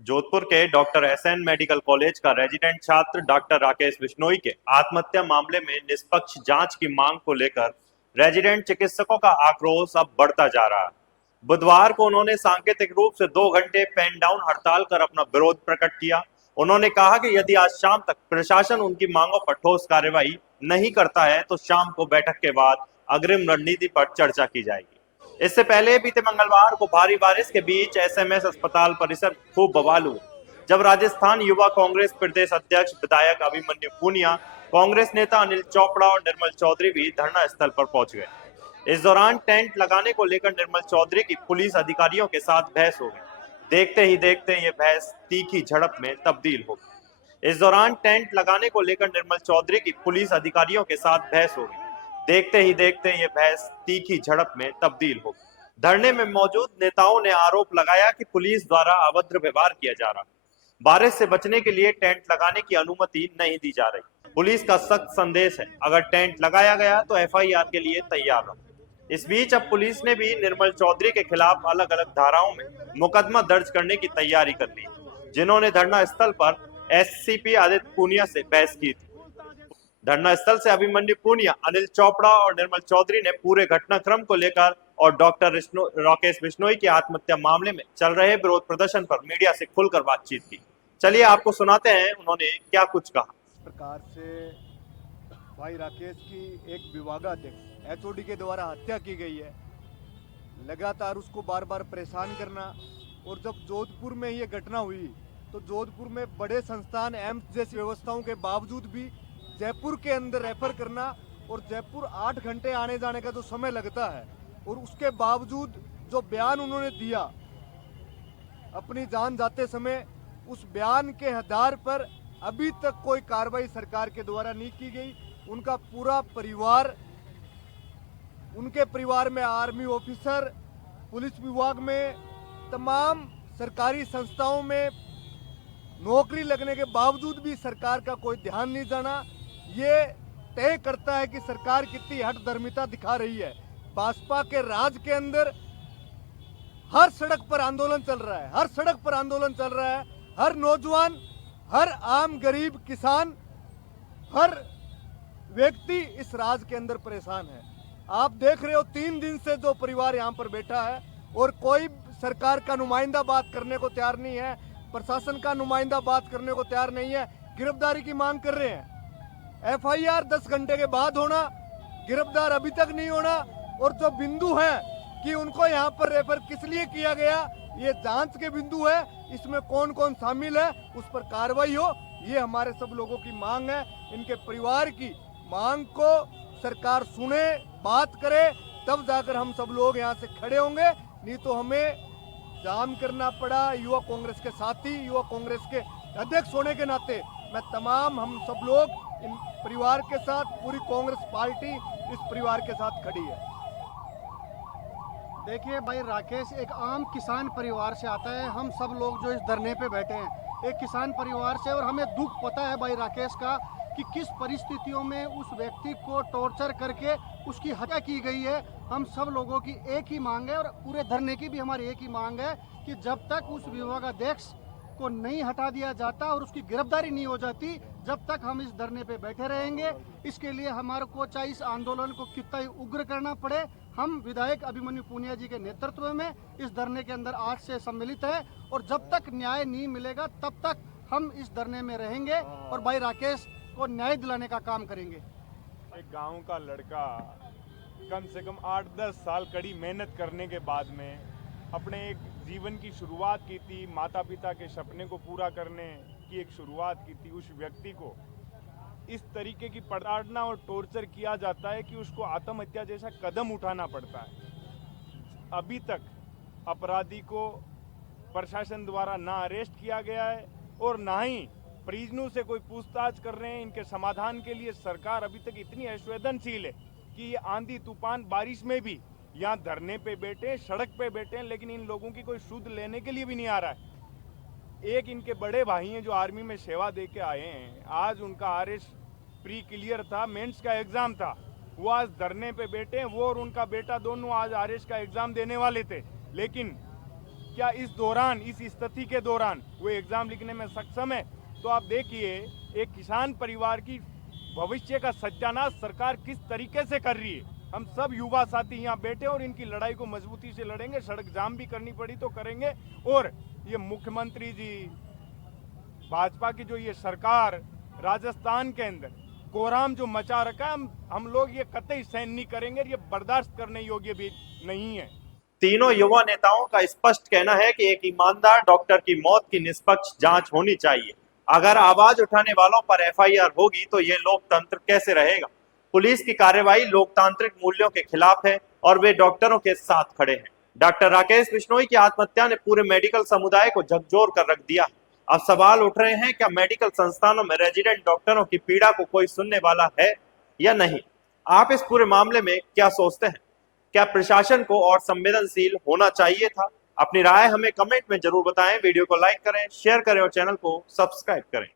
जोधपुर के doctor SN medical college का resident छात्र डॉक्टर राकेश बिश्नोई के आत्महत्या मामले में निष्पक्ष जांच की मांग को लेकर रेजिडेंट चिकित्सकों का आक्रोश अब बढ़ता जा रहा है। बुधवार को उन्होंने सांकेतिक रूप से 2 घंटे पेन डाउन हड़ताल कर अपना विरोध प्रकट किया। उन्होंने कहा कि यदि आज शाम तक प्रशासन उनकी मांगों पर ठोस कार्यवाही नहीं करता है तो शाम को बैठक के बाद अग्रिम रणनीति पर चर्चा की जाएगी। इससे पहले बीते मंगलवार को भारी बारिश के बीच एसएमएस अस्पताल परिसर खूब बवाल हुआ, जब राजस्थान युवा कांग्रेस प्रदेश अध्यक्ष विधायक अभिमन्यु पूनिया, कांग्रेस नेता अनिल चोपड़ा और निर्मल चौधरी भी धरना स्थल पर पहुंच गए। इस दौरान टेंट लगाने को लेकर निर्मल चौधरी की पुलिस अधिकारियों के साथ बहस हो गई। देखते ही देखते ये बहस तीखी झड़प में तब्दील हो गई। इस दौरान टेंट लगाने को लेकर निर्मल चौधरी की पुलिस अधिकारियों के साथ बहस हो गई। देखते ही देखते ये बहस तीखी झड़प में तब्दील हो गई। धरने में मौजूद नेताओं ने आरोप लगाया कि पुलिस द्वारा अभद्र व्यवहार किया जा रहा है। बारिश से बचने के लिए टेंट लगाने की अनुमति नहीं दी जा रही। पुलिस का सख्त संदेश है, अगर टेंट लगाया गया तो एफआईआर के लिए तैयार रहो। इस बीच अब पुलिस ने भी निर्मल चौधरी के खिलाफ अलग अलग धाराओं में मुकदमा दर्ज करने की तैयारी कर ली, जिन्होंने धरना स्थल पर एससीपी आदित्य पूनिया से बहस की थी। धरना स्थल से अभिमन्यु पूनिया, अनिल चोपड़ा और निर्मल चौधरी ने पूरे घटनाक्रम को लेकर और डॉक्टर राकेश बिश्नोई की आत्महत्या मामले में चल रहे विरोध प्रदर्शन पर मीडिया से खुलकर बातचीत की। चलिए आपको सुनाते हैं उन्होंने क्या कुछ कहा। प्रकार से भाई राकेश की एक विभागाध्यक्ष एचओडी के द्वारा हत्या की गई है। लगातार उसको बार बार परेशान करना, और जब जोधपुर में ये घटना हुई तो जोधपुर में बड़े संस्थान एम्स जैसी व्यवस्थाओं के बावजूद भी जयपुर के अंदर रेफर करना, और जयपुर 8 घंटे आने जाने का जो समय लगता है, और उसके बावजूद जो बयान उन्होंने दिया अपनी जान जाते समय, उस बयान के आधार पर अभी तक कोई कार्रवाई सरकार के द्वारा नहीं की गई। उनका पूरा परिवार, उनके परिवार में आर्मी ऑफिसर, पुलिस विभाग में, तमाम सरकारी संस्थाओं में नौकरी लगने के बावजूद भी सरकार का कोई ध्यान नहीं जाना, ये तय करता है कि सरकार कितनी हठधर्मिता दिखा रही है। भाजपा के राज के अंदर हर सड़क पर आंदोलन चल रहा है, हर सड़क पर आंदोलन चल रहा है। हर नौजवान, हर आम गरीब किसान, हर व्यक्ति इस राज के अंदर परेशान है। आप देख रहे हो 3 दिन से जो परिवार यहाँ पर बैठा है, और कोई सरकार का नुमाइंदा बात करने को तैयार नहीं है, प्रशासन का नुमाइंदा बात करने को तैयार नहीं है। गिरफ्तारी की मांग कर रहे हैं। एफआईआर 10 घंटे के बाद होना, गिरफ्तार अभी तक नहीं होना, और जो बिंदु है कि उनको यहाँ पर रेफर किस लिए किया गया, ये जांच के बिंदु है। इसमें कौन कौन शामिल है उस पर कार्रवाई हो, ये हमारे सब लोगों की मांग है। इनके परिवार की मांग को सरकार सुने, बात करे, तब जाकर हम सब लोग यहाँ से खड़े होंगे। नहीं तो हमें जाम करना पड़ा। युवा कांग्रेस के साथी, युवा कांग्रेस के अध्यक्ष होने के नाते मैं तमाम हम सब लोग इन परिवार के साथ, पूरी कांग्रेस पार्टी इस परिवार के साथ खड़ी है। देखिए भाई, राकेश एक आम किसान परिवार से आता है। हम सब लोग जो इस धरने पे बैठे हैं एक किसान परिवार से, और हमें दुख पता है भाई राकेश का कि किस परिस्थितियों में उस व्यक्ति को टॉर्चर करके उसकी हत्या की गई है। हम सब लोगों की एक ही मांग है, और पूरे धरने की भी हमारी एक ही मांग है कि जब तक उस विभागाध्यक्ष को नहीं हटा दिया जाता और उसकी गिरफ्तारी नहीं हो जाती, जब तक हम इस धरने पे बैठे रहेंगे। इसके लिए हमारे को चाहे इस आंदोलन को कितना ही उग्र करना पड़े, हम विधायक अभिमन्यु पूनिया जी के नेतृत्व में इस धरने के अंदर आज से सम्मिलित है, और जब तक न्याय नहीं मिलेगा तब तक हम इस धरने में रहेंगे और भाई राकेश को न्याय दिलाने का काम करेंगे। एक गांव का लड़का कम से कम 8-10 साल कड़ी मेहनत करने के बाद में अपने एक जीवन की शुरुआत की थी, माता पिता के सपने को पूरा करने की एक शुरुआत की थी, उस व्यक्ति को इस तरीके की प्रताड़ना और टॉर्चर किया जाता है कि उसको आत्महत्या जैसा कदम उठाना पड़ता है। अभी तक अपराधी को प्रशासन द्वारा ना अरेस्ट किया गया है और ना ही परिजनों से कोई पूछताछ कर रहे हैं। इनके समाधान के लिए सरकार अभी तक इतनी असंवेदनशील है कि ये आंधी तूफान बारिश में भी यहाँ धरने पे बैठे, सड़क पे बैठे हैं, लेकिन इन लोगों की कोई सुध लेने के लिए भी नहीं आ रहा है। एक इनके बड़े भाई हैं जो आर्मी में सेवा दे के आए हैं, आज उनका आरएस प्री क्लियर था, मेंस का एग्जाम था, वो आज धरने पे बैठे हैं। वो और उनका बेटा दोनों आज आरएस का एग्जाम देने वाले थे, लेकिन क्या इस दौरान, इस स्थिति के दौरान वो एग्जाम लिखने में सक्षम है? तो आप देखिए, एक किसान परिवार की भविष्य का सत्यानाश सरकार किस तरीके से कर रही है। हम सब युवा साथी यहाँ बैठे और इनकी लड़ाई को मजबूती से लड़ेंगे, सड़क जाम भी करनी पड़ी तो करेंगे। और ये मुख्यमंत्री जी, भाजपा की जो ये सरकार राजस्थान के अंदर कोहराम जो मचा रखा है, हम लोग ये कतई सहन नहीं करेंगे, ये बर्दाश्त करने योग्य भी नहीं है। तीनों युवा नेताओं का स्पष्ट कहना है कि एक ईमानदार डॉक्टर की मौत की निष्पक्ष जांच होनी चाहिए। अगर आवाज उठाने वालों पर एफआईआर होगी तो ये लोकतंत्र कैसे रहेगा? पुलिस की कार्रवाई लोकतांत्रिक मूल्यों के खिलाफ है और वे डॉक्टरों के साथ खड़े हैं। डॉक्टर राकेश बिश्नोई की आत्महत्या ने पूरे मेडिकल समुदाय को झकझोर कर रख दिया। अब सवाल उठ रहे हैं, क्या मेडिकल संस्थानों में रेजिडेंट डॉक्टरों की पीड़ा को कोई सुनने वाला है या नहीं? आप इस पूरे मामले में क्या सोचते हैं? क्या प्रशासन को और संवेदनशील होना चाहिए था? अपनी राय हमें कमेंट में जरूर बताएं। वीडियो को लाइक करें, शेयर करें और चैनल को सब्सक्राइब करें।